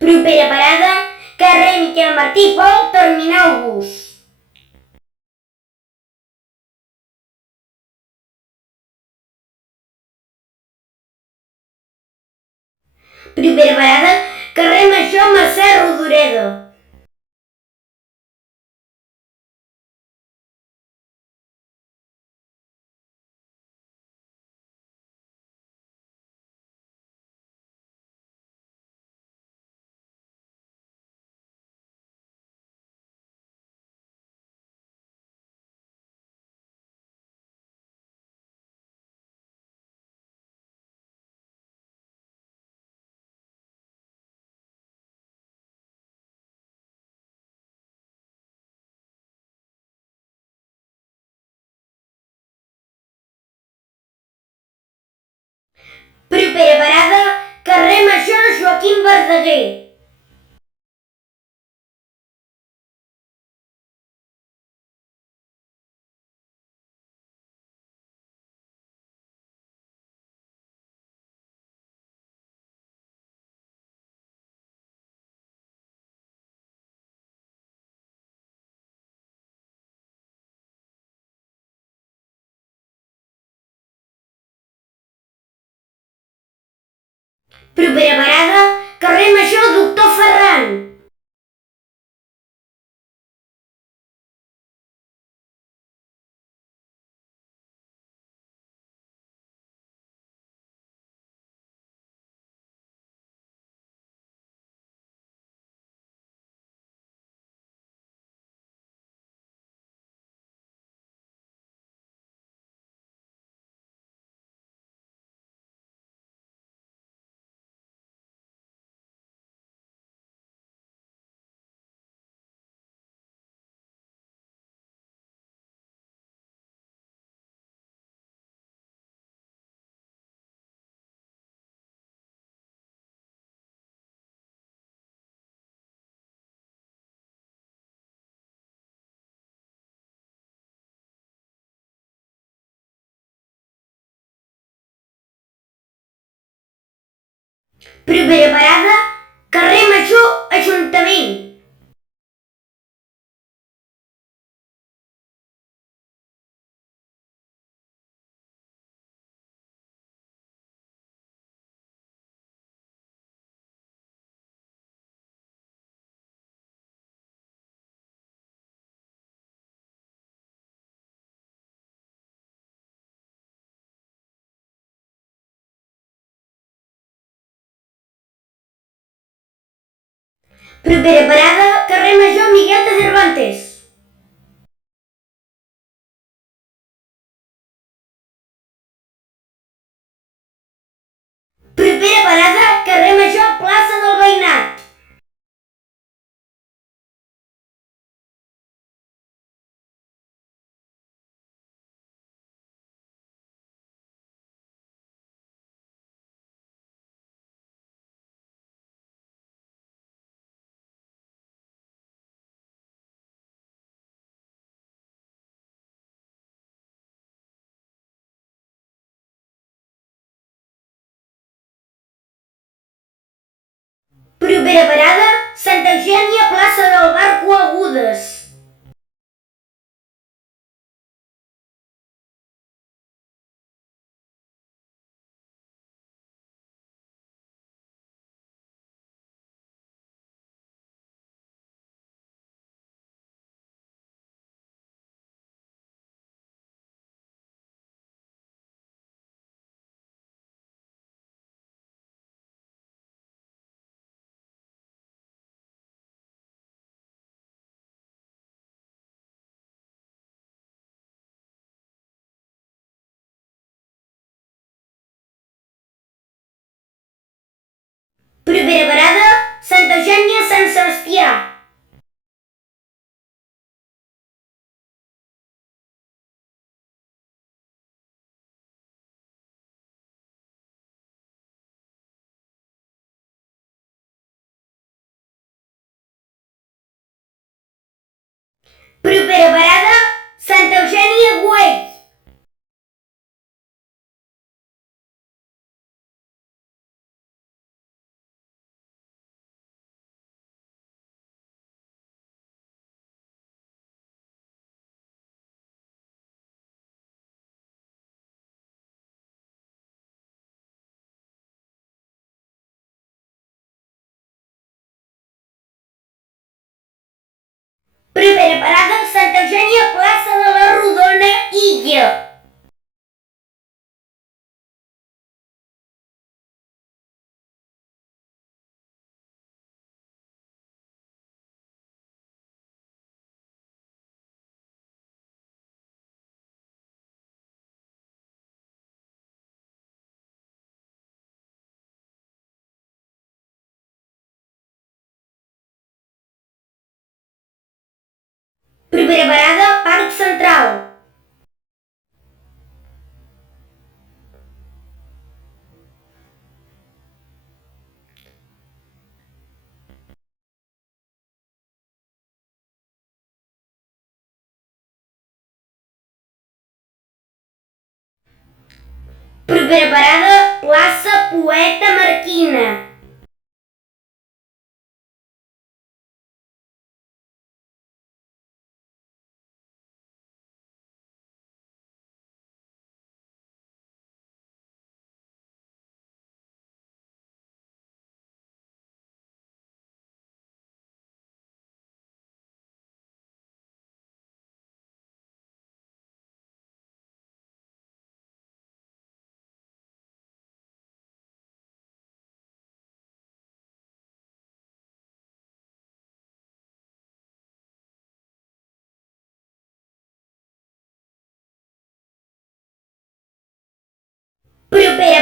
Propera parada, carrer Miquel Martí i Pol, terminal bus. Propera parada, carrer Major Mercè Rodoreda. Propera parada, carrer Major Joaquim Verdaguer. Propera parada, carrer Major Doctor Ferran. Propera parada, carrer Major Ajuntament. Propera parada, carrer Major Miguel de Cervantes. Propera parada, carrer Major Plaça del Veïnat. Propera parada, Santa Eugènia, plaça del Barco Agudes. Propera parada, Santa Eugènia, Sant Sebastià. Propera parada, Santa Eugènia, Güell. Primera parada, Santa Eugènia, plaça de la Rodona, Illa. Primera parada, Parc Central. Primera parada, plaça Poeta Marquina. Primera